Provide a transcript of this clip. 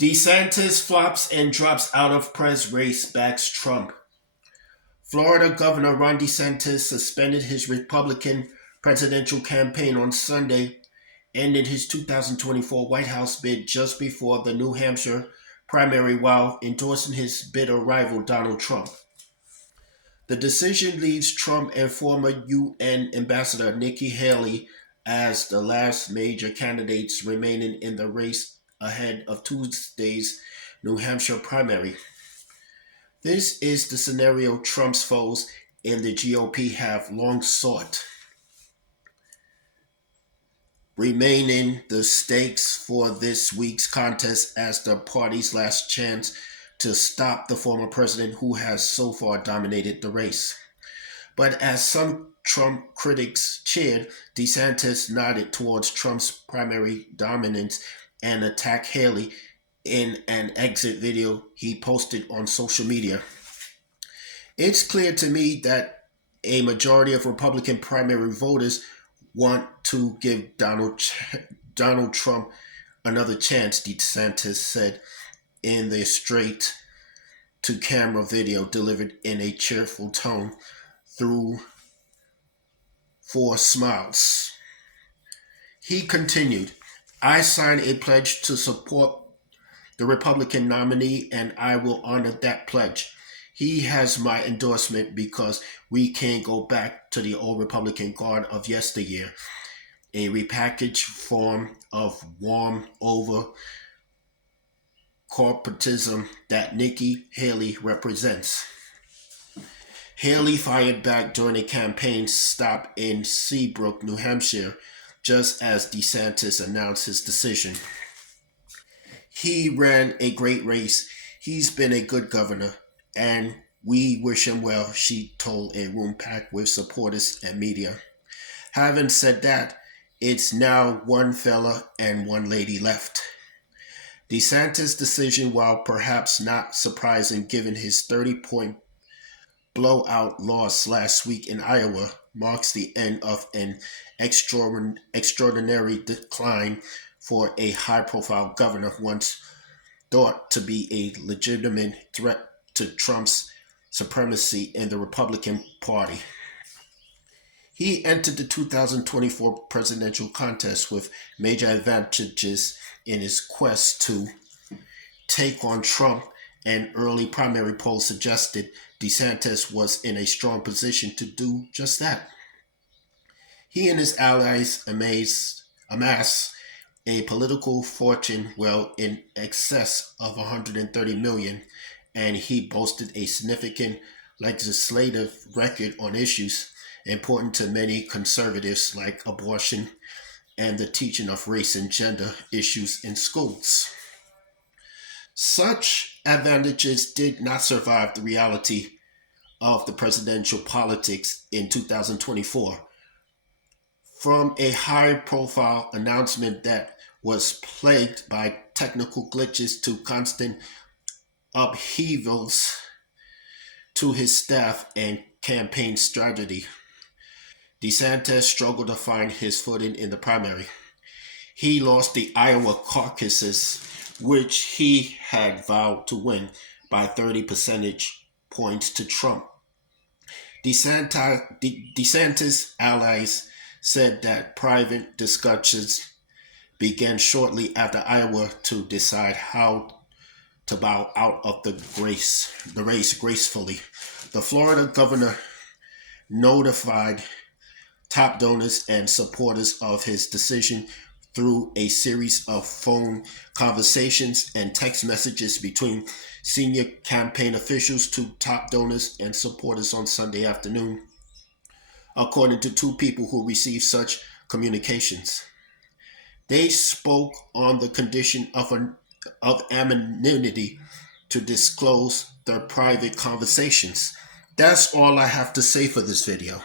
DeSantis flops and drops out of prez race, backs Trump. Florida Governor Ron DeSantis suspended his Republican presidential campaign on Sunday, ending his 2024 White House bid just before the New Hampshire primary while endorsing his bitter rival Donald Trump. The decision leaves Trump and former UN Ambassador Nikki Haley as the last major candidates remaining in the race ahead of Tuesday's New Hampshire primary. This is the scenario Trump's foes in the GOP have long sought, remaining the stakes for this week's contest as the party's last chance to stop the former president who has so far dominated the race. But as some Trump critics cheered, DeSantis nodded towards Trump's primary dominance and attacked Haley in an exit video he posted on social media. It's clear to me that a majority of Republican primary voters want to give Donald Trump another chance, DeSantis said in the straight-to-camera video delivered in a cheerful tone through four smiles. He continued, "I signed a pledge to support the Republican nominee, and I will honor that pledge. He has my endorsement because we can't go back to the old Republican Guard of yesteryear, a repackaged form of warm-over corporatism that Nikki Haley represents." Haley fired back during a campaign stop in Seabrook, New Hampshire, just as DeSantis announced his decision. "He ran a great race. He's been a good governor, and we wish him well," she told a room packed with supporters and media. "Having said that, it's now one fella and one lady left." DeSantis' decision, while perhaps not surprising given his 30-point blowout loss last week in Iowa, marks the end of an extraordinary decline for a high-profile governor once thought to be a legitimate threat to Trump's supremacy in the Republican Party. He entered the 2024 presidential contest with major advantages in his quest to take on Trump, and early primary polls suggested DeSantis was in a strong position to do just that. He and his allies amass a political fortune well in excess of $130 million, and he boasted a significant legislative record on issues important to many conservatives like abortion and the teaching of race and gender issues in schools. Such advantages did not survive the reality of the presidential politics in 2024. From a high-profile announcement that was plagued by technical glitches to constant upheavals to his staff and campaign strategy, DeSantis struggled to find his footing in the primary. He lost the Iowa caucuses, which he had vowed to win by 30 percentage points to Trump. DeSantis' allies said that private discussions began shortly after Iowa to decide how to bow out of the race gracefully. The Florida governor notified top donors and supporters of his decision through a series of phone conversations and text messages between senior campaign officials to top donors and supporters on Sunday afternoon, according to two people who received such communications. They spoke on the condition of anonymity to disclose their private conversations. That's all I have to say for this video.